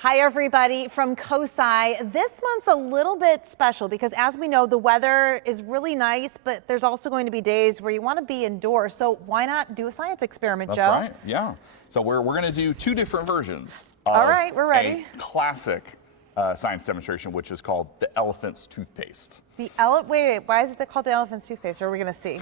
Hi everybody from COSI. This month's a little bit special because as we know, the weather is really nice, but there's also going to be days where you want to be indoors. So why not do a science experiment, Joe? That's right, yeah. So we're going to do two different versions of All right, we're ready. A classic science demonstration, which is called the elephant's toothpaste. Wait, why is it called the elephant's toothpaste? Or are we going to see?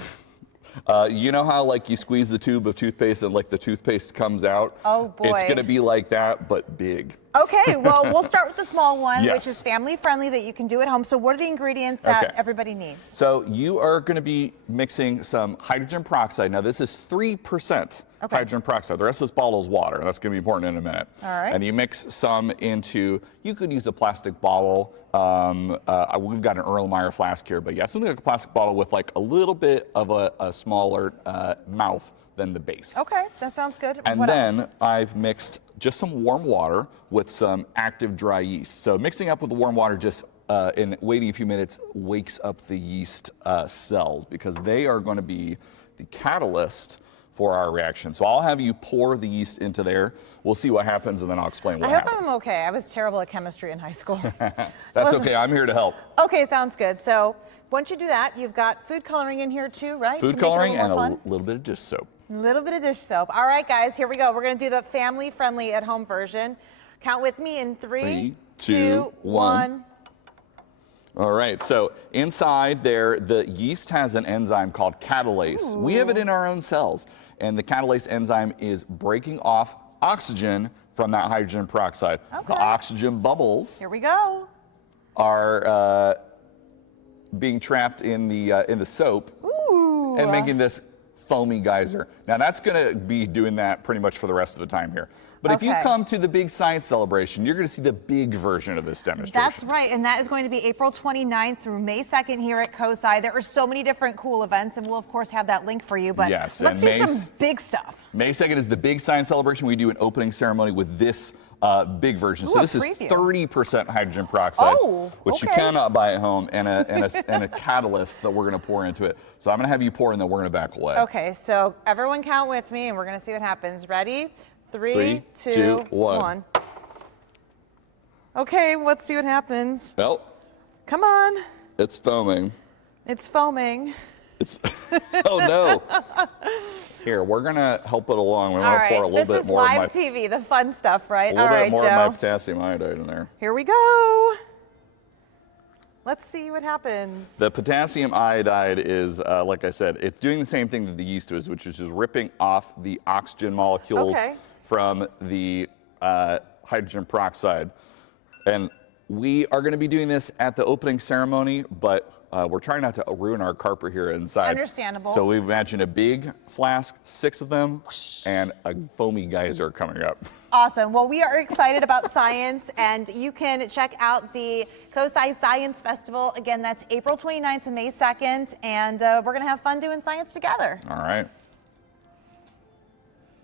You know how like you squeeze the tube of toothpaste and like the toothpaste comes out? Oh boy. It's going to be like that, but big. Okay, well, we'll start with the small one, Yes. which is family friendly that you can do at home. So what are the ingredients that everybody needs? So you are going to be mixing some hydrogen peroxide. Now this is 3% hydrogen peroxide. The rest of this bottle is water. That's going to be important in a minute. All right. And you mix some into, you could use a plastic bottle. We've got an Erlenmeyer flask here, but yeah, something like a plastic bottle with like a little bit of a smaller mouth than the base. Okay, that sounds good. And what then else? I've mixed just some warm water with some active dry yeast. So mixing up with the warm water just and waiting a few minutes wakes up the yeast cells because they are going to be the catalyst for our reaction. So I'll have you pour the yeast into there. We'll see what happens and then I'll explain what happened. I hope I'm okay. I was terrible at chemistry in high school. That's okay, I'm here to help. Okay, sounds good. So once you do that, you've got food coloring in here too, right? Food coloring and a little bit of dish soap. A little bit of dish soap. All right, guys, here we go. We're going to do the family-friendly at-home version. Count with me in 3, 2, 1. All right, so inside there, the yeast has an enzyme called catalase. Ooh. We have it in our own cells, and the catalase enzyme is breaking off oxygen from that hydrogen peroxide. Okay. The oxygen bubbles Here we go. are being trapped in the soap. Ooh. And making this foamy geyser. Now that's going to be doing that pretty much for the rest of the time here. But if you come to the big science celebration, you're going to see the big version of this demonstration. That's right, and that is going to be April 29th through May 2nd here at COSI. There are so many different cool events, and we'll of course have that link for you, but yes, let's do some big stuff. May 2nd is the big science celebration. We do an opening ceremony with this big version. Ooh, so this is 30% hydrogen peroxide, which you cannot buy at home, and a catalyst that we're going to pour into it. So I'm going to have you pour, and then we're going to back away. Okay, so everyone count with me, and we're going to see what happens. Ready? 3, 2, 1. Okay, let's see what happens. Well, come on. It's foaming. It's foaming. It's oh no. Here, we're gonna help it along. We want to pour a little bit more. This is live TV, the fun stuff, right? A little bit more of my potassium iodide in there. Here we go. Let's see what happens. The potassium iodide is, like I said, it's doing the same thing that the yeast is, which is just ripping off the oxygen molecules from the hydrogen peroxide. And we are going to be doing this at the opening ceremony, but we're trying not to ruin our carpet here inside. Understandable. So we imagine a big flask, 6 of them, and a foamy geyser coming up. Awesome. Well, we are excited about science, and you can check out the COSI Science Festival. Again, that's April 29th to May 2nd, and we're going to have fun doing science together. All right.